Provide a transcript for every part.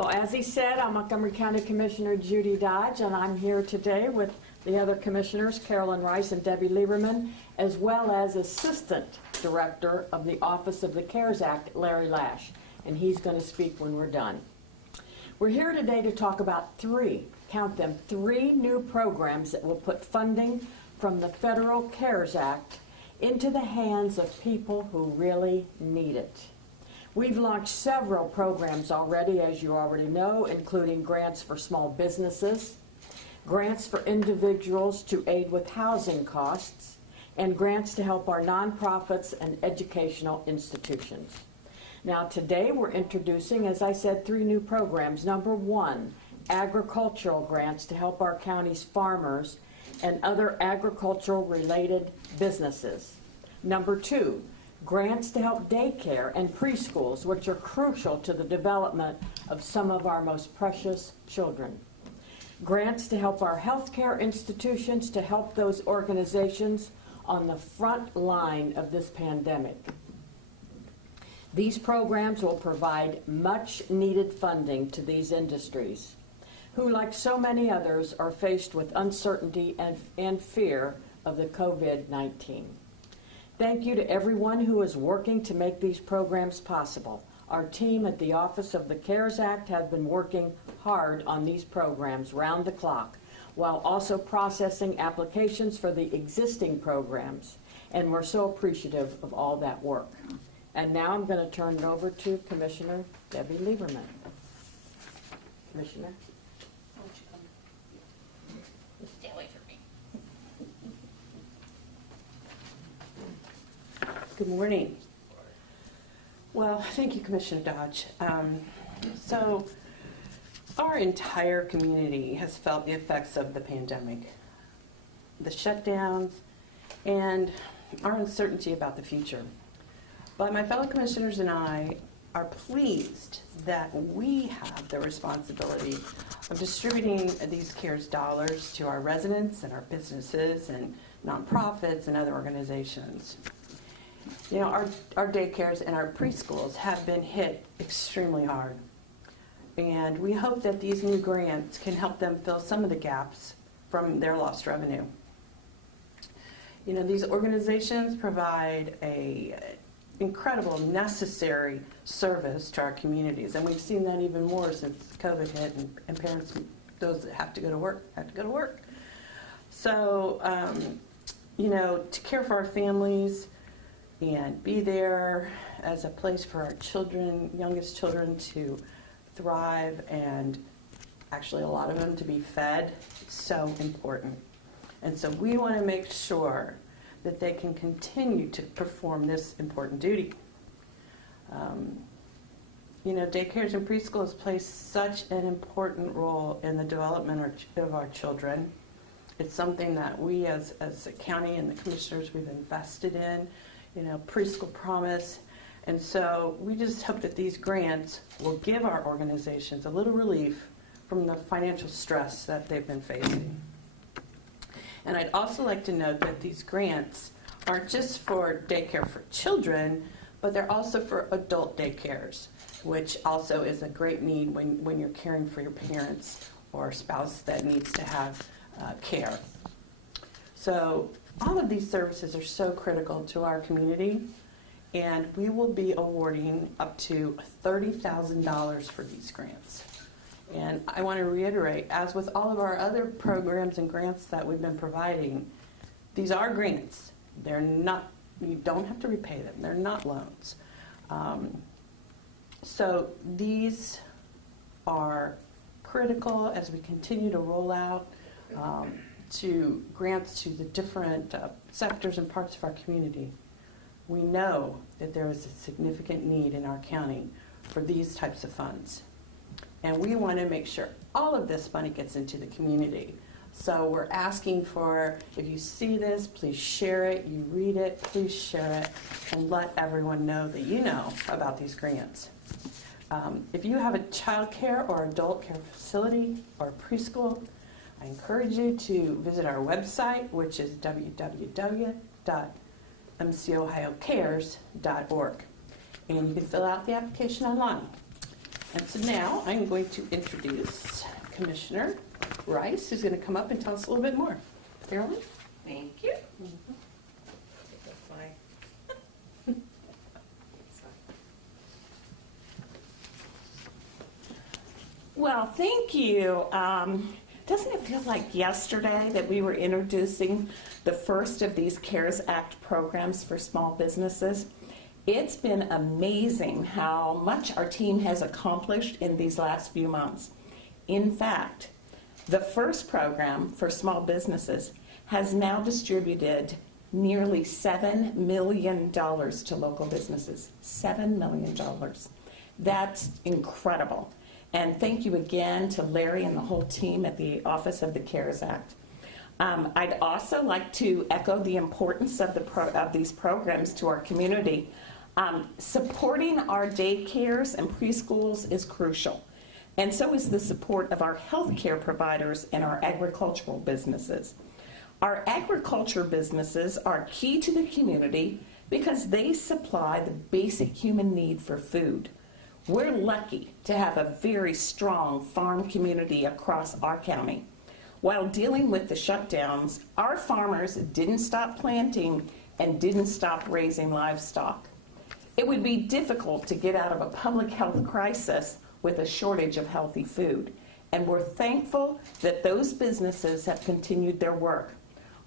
Well, as he said, I'm Montgomery County Commissioner Judy Dodge, and I'm here today with the other commissioners, Carolyn Rice and Debbie Lieberman, as well as Assistant Director of the Office of the CARES Act, Larry Lash, and he's going to speak when we're done. We're here today to talk about three new programs that will put funding from the federal CARES Act into the hands of people who really need it. We've launched several programs already, as you already know, including grants for small businesses, grants for individuals to aid with housing costs, and grants to help our nonprofits and educational institutions. Now today we're introducing, as I said, three new programs. Number one, agricultural grants to help our county's farmers and other agricultural related businesses. Number two, grants to help daycare and preschools, which are crucial to the development of some of our most precious children. Grants to help our healthcare institutions, to help those organizations on the front line of this pandemic. These programs will provide much needed funding to these industries, who, like so many others, are faced with uncertainty and fear of the COVID-19. Thank you to everyone who is working to make these programs possible. Our team at the Office of the CARES Act have been working hard on these programs round the clock, while also processing applications for the existing programs, and we're so appreciative of all that work. And now I'm going to turn it over to Commissioner Debbie Lieberman. Commissioner? Stay away from me. Good morning. Well, thank you, Commissioner Dodge. So our entire community has felt the effects of the pandemic, the shutdowns, and our uncertainty about the future. But my fellow commissioners and I are pleased that we have the responsibility of distributing these CARES dollars to our residents and our businesses and nonprofits and other organizations. You know, our daycares and our preschools have been hit extremely hard. And we hope that these new grants can help them fill some of the gaps from their lost revenue. You know, these organizations provide an incredible, necessary service to our communities. And we've seen that even more since COVID hit, and parents, those that have to go to work, have to go to work. So, you know, to care for our families and be there as a place for our children, youngest children, to thrive, and actually a lot of them to be fed, it's so important. And so we want to make sure that they can continue to perform this important duty. You know, daycares and preschools play such an important role in the development of our children. It's something that we as a county and the commissioners, we've invested in, you know, preschool promise. And so we just hope that these grants will give our organizations a little relief from the financial stress that they've been facing. And I'd also like to note that these grants aren't just for daycare for children, but they're also for adult daycares, which also is a great need when you're caring for your parents or spouse that needs to have care. So all of these services are so critical to our community, and we will be awarding up to $30,000 for these grants. And I want to reiterate, as with all of our other programs and grants that we've been providing, these are grants. They're not, you don't have to repay them. They're not loans. So these are critical as we continue to roll out to grants to the different sectors and parts of our community. We know that there is a significant need in our county for these types of funds. And we want to make sure all of this money gets into the community. So we're asking for, if you see this, please share it. You read it, please share it, and let everyone know that you know about these grants. If you have a child care or adult care facility or preschool, I encourage you to visit our website, which is www.mcohiocares.org. And you can fill out the application online. And so now I'm going to introduce Commissioner Rice, who's going to come up and tell us a little bit more. Carolyn? Thank you. Well, thank you. Doesn't it feel like yesterday that we were introducing the first of these CARES Act programs for small businesses? It's been amazing how much our team has accomplished in these last few months. In fact, the first program for small businesses has now distributed nearly $7 million to local businesses. $7 million. That's incredible. And thank you again to Larry and the whole team at the Office of the CARES Act. I'd also like to echo the importance of these programs to our community. Supporting our daycares and preschools is crucial, and so is the support of our healthcare providers and our agricultural businesses. Our agriculture businesses are key to the community because they supply the basic human need for food. We're lucky to have a very strong farm community across our county. While dealing with the shutdowns, our farmers didn't stop planting and didn't stop raising livestock. It would be difficult to get out of a public health crisis with a shortage of healthy food, and we're thankful that those businesses have continued their work.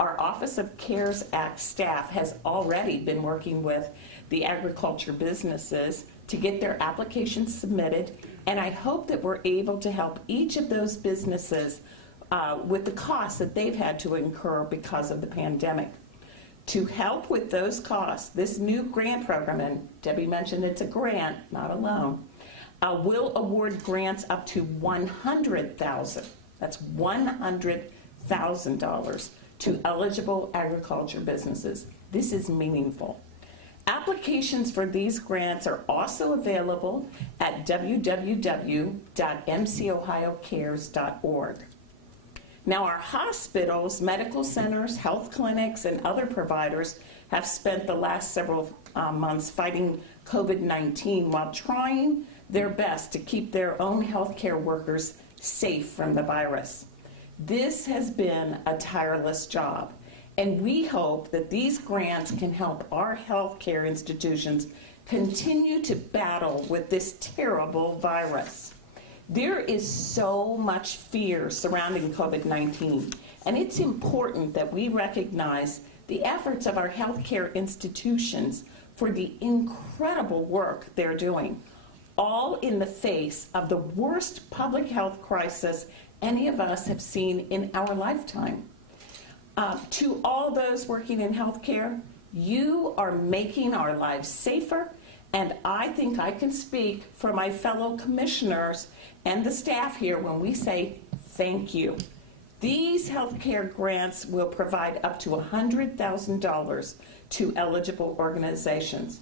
Our Office of CARES Act staff has already been working with the agriculture businesses to get their applications submitted, and I hope that we're able to help each of those businesses with the costs that they've had to incur because of the pandemic. To help with those costs, this new grant program, and Debbie mentioned it's a grant, not a loan, will award grants up to $100,000. That's $100,000 to eligible agriculture businesses. This is meaningful. Applications for these grants are also available at www.mcohiocares.org. Now, our hospitals, medical centers, health clinics, and other providers have spent the last several months fighting COVID-19 while trying their best to keep their own healthcare workers safe from the virus. This has been a tireless job, and we hope that these grants can help our healthcare institutions continue to battle with this terrible virus. There is so much fear surrounding COVID-19, and it's important that we recognize the efforts of our healthcare institutions for the incredible work they're doing, all in the face of the worst public health crisis any of us have seen in our lifetime. To all those working in healthcare, you are making our lives safer, and I think I can speak for my fellow commissioners and the staff here when we say thank you. These healthcare grants will provide up to $100,000 to eligible organizations.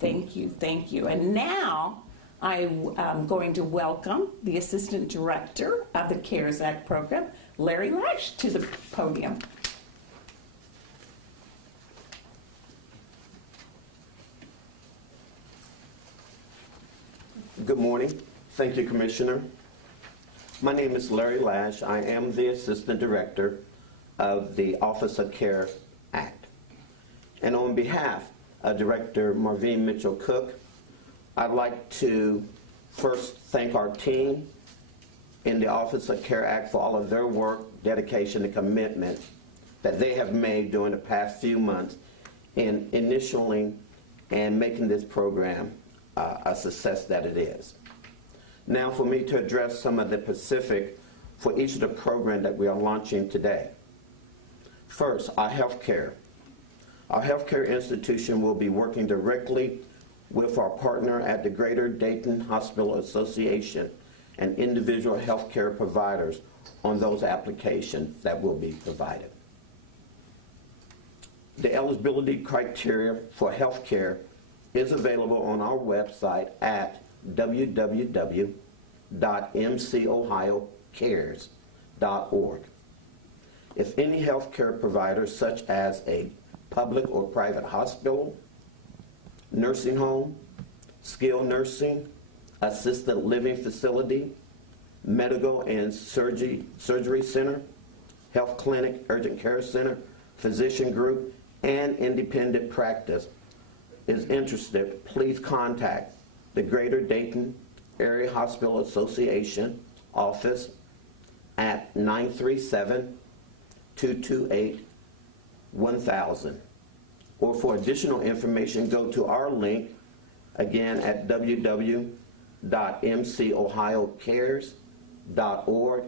Thank you, thank you. And now I'm going to welcome the Assistant Director of the CARES Act program, Larry Lash, to the podium. Good morning. Thank you, Commissioner. My name is Larry Lash. I am the Assistant Director of the Office of CARES Act. And on behalf of Director Marvine Mitchell-Cook, I'd like to first thank our team in the Office of CARES Act for all of their work, dedication, and commitment that they have made during the past few months in initialing and making this program a success that it is. Now for me to address some of the specifics for each of the programs that we are launching today. First, our healthcare. Our healthcare institution will be working directly with our partner at the Greater Dayton Hospital Association and individual healthcare providers on those applications that will be provided. The eligibility criteria for healthcare is available on our website at www.mcohiocares.org. If any healthcare provider, such as a public or private hospital, nursing home, skilled nursing, assisted living facility, medical and surgery center, health clinic, urgent care center, physician group, and independent practice is interested, please contact the Greater Dayton Area Hospital Association office at 937-228-1000. Or for additional information, go to our link again at www.mcohiocares.org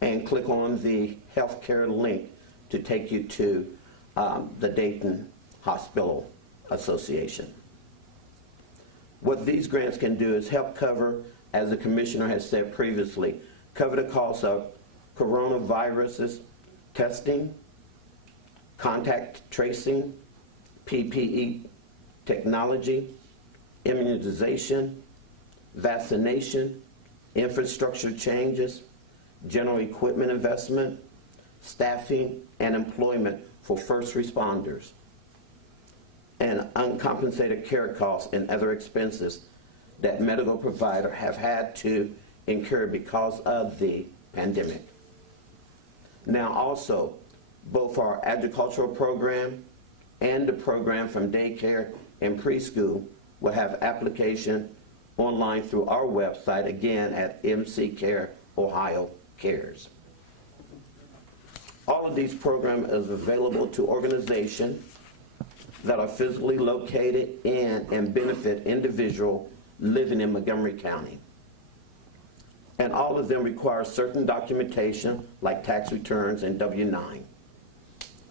and click on the healthcare link to take you to the Dayton Hospital Association. What these grants can do is help cover, as the Commissioner has said previously, cover the cost of coronavirus testing, contact tracing, PPE technology, immunization, vaccination, infrastructure changes, general equipment investment, staffing, and employment for first responders, and uncompensated care costs and other expenses that medical providers have had to incur because of the pandemic. Now also, both our agricultural program and the program from daycare and preschool will have application online through our website, again at MC Care Ohio Cares. All of these programs is available to organizations that are physically located in and benefit individuals living in Montgomery County. And all of them require certain documentation like tax returns and W-9,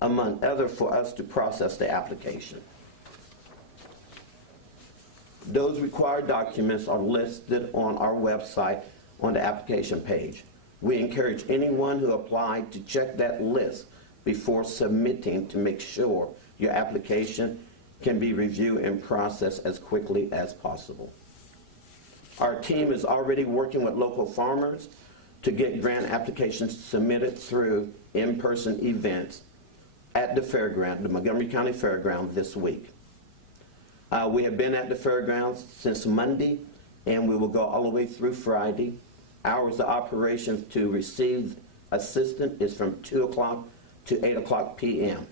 among other, for us to process the application. Those required documents are listed on our website on the application page. We encourage anyone who applied to check that list before submitting to make sure your application can be reviewed and processed as quickly as possible. Our team is already working with local farmers to get grant applications submitted through in-person events at the fairground, the Montgomery County Fairground, this week. We have been at the fairgrounds since Monday, and we will go all the way through Friday. Hours of operation to receive assistance is from 2 o'clock to 8 o'clock p.m.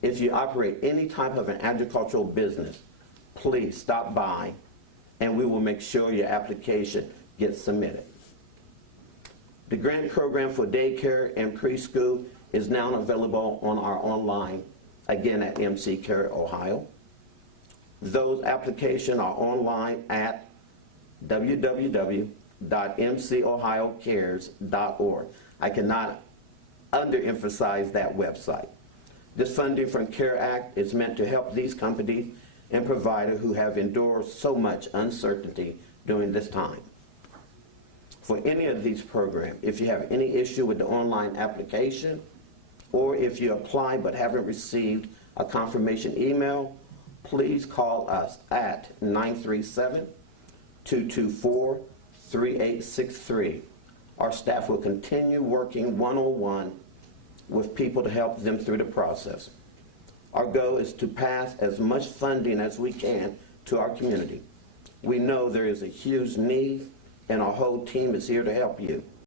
If you operate any type of an agricultural business, please stop by and we will make sure your application gets submitted. The grant program for daycare and preschool is now available on our online, again at MC Care Ohio. Those applications are online at www.mcohiocares.org. I cannot underemphasize that website. This funding from CARE Act is meant to help these companies and providers who have endured so much uncertainty during this time. For any of these programs, if you have any issue with the online application, or if you apply but haven't received a confirmation email, please call us at 937-224-3863. Our staff will continue working one-on-one with people to help them through the process. Our goal is to pass as much funding as we can to our community. We know there is a huge need, and our whole team is here to help you.